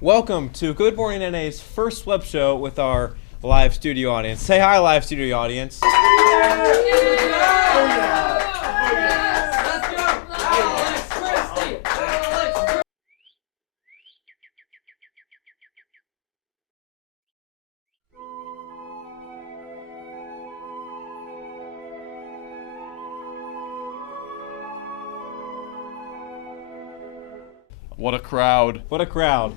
Welcome to Good Morning NA's first web show with our live studio audience. Say hi, live studio audience. What a crowd. What a crowd.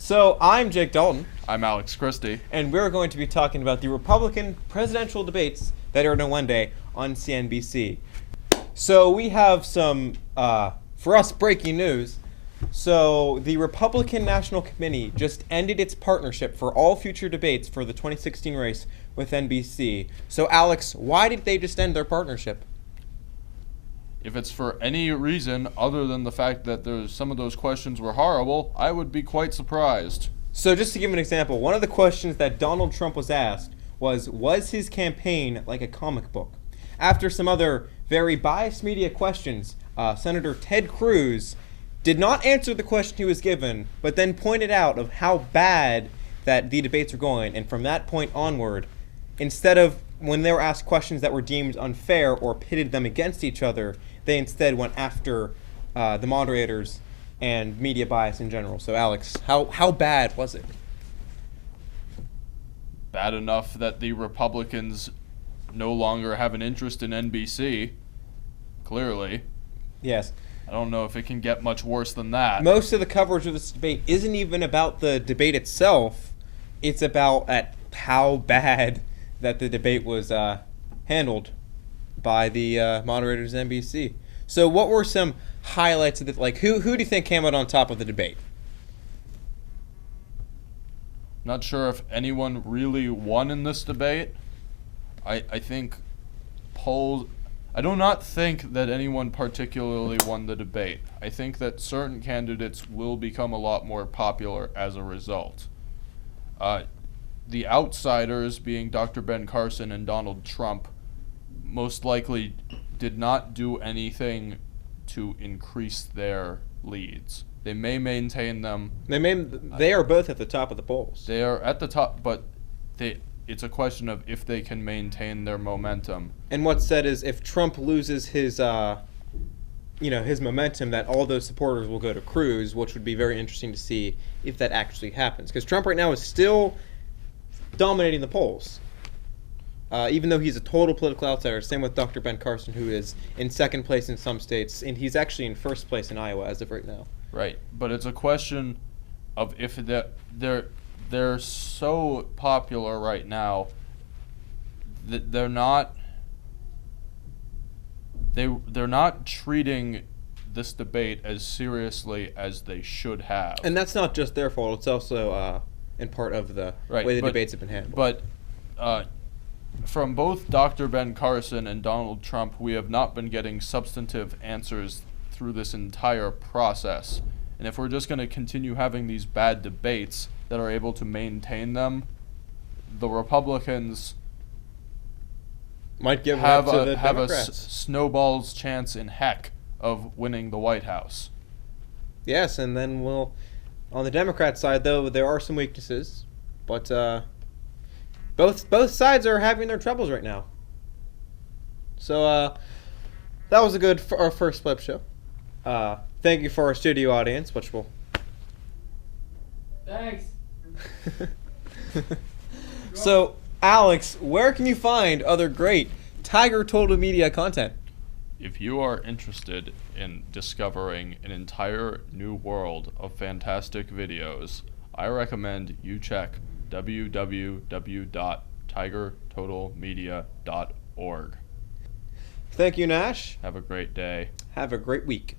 So I'm Jake Dalton. I'm Alex Christie. And we're going to be talking about the Republican presidential debates that aired on Monday on CNBC. So we have some, for us, breaking news. So the Republican National Committee just ended its partnership for all future debates for the 2016 race with NBC. So Alex, why did they just end their partnership? If it's for any reason other than the fact that some of those questions were horrible, I would be quite surprised. So just to give an example, one of the questions that Donald Trump was asked was his campaign like a comic book? After some other very biased media questions, Senator Ted Cruz did not answer the question he was given, but then pointed out of how bad that the debates were going, and from that point onward, instead of when they were asked questions that were deemed unfair or pitted them against each other, they instead went after the moderators and media bias in general. So Alex, how bad was it? Bad enough that the Republicans no longer have an interest in NBC, clearly. Yes. I don't know if it can get much worse than that. Most of the coverage of this debate isn't even about the debate itself. It's about how bad that the debate was handled by the moderators at NBC. So what were some highlights of it? Like, who do you think came out on top of the debate? Not sure if anyone really won in this debate. I think polls... I do not think that anyone particularly won the debate. I think that certain candidates will become a lot more popular as a result. The outsiders, being Dr. Ben Carson and Donald Trump, most likely did not do anything to increase their leads. They may maintain them. They are both at the top of the polls. They are at the top, but it's a question of if they can maintain their momentum. And what's said is if Trump loses his momentum, that all those supporters will go to Cruz, which would be very interesting to see if that actually happens. Because Trump right now is still dominating the polls. Even though he's a total political outsider, same with Dr. Ben Carson, who is in second place in some states, and he's actually in first place in Iowa as of right now. Right, but it's a question of if they're so popular right now that they're not treating this debate as seriously as they should have. And that's not just their fault; it's also in part of the way the debates have been handled. But from both Dr. Ben Carson and Donald Trump, we have not been getting substantive answers through this entire process. And if we're just going to continue having these bad debates that are able to maintain them, the Republicans might give have to the a Democrats. snowball's chance in heck of winning the White House. Yes, and then on the Democrat side, though, there are some weaknesses, but both sides are having their troubles right now. So that was our first web show. Thank you for our studio audience, which will... Thanks. So, Alex, where can you find other great Tiger Total Media content? If you are interested in discovering an entire new world of fantastic videos, I recommend you check www.tigertotalmedia.org. Thank you, Nash. Have a great day. Have a great week.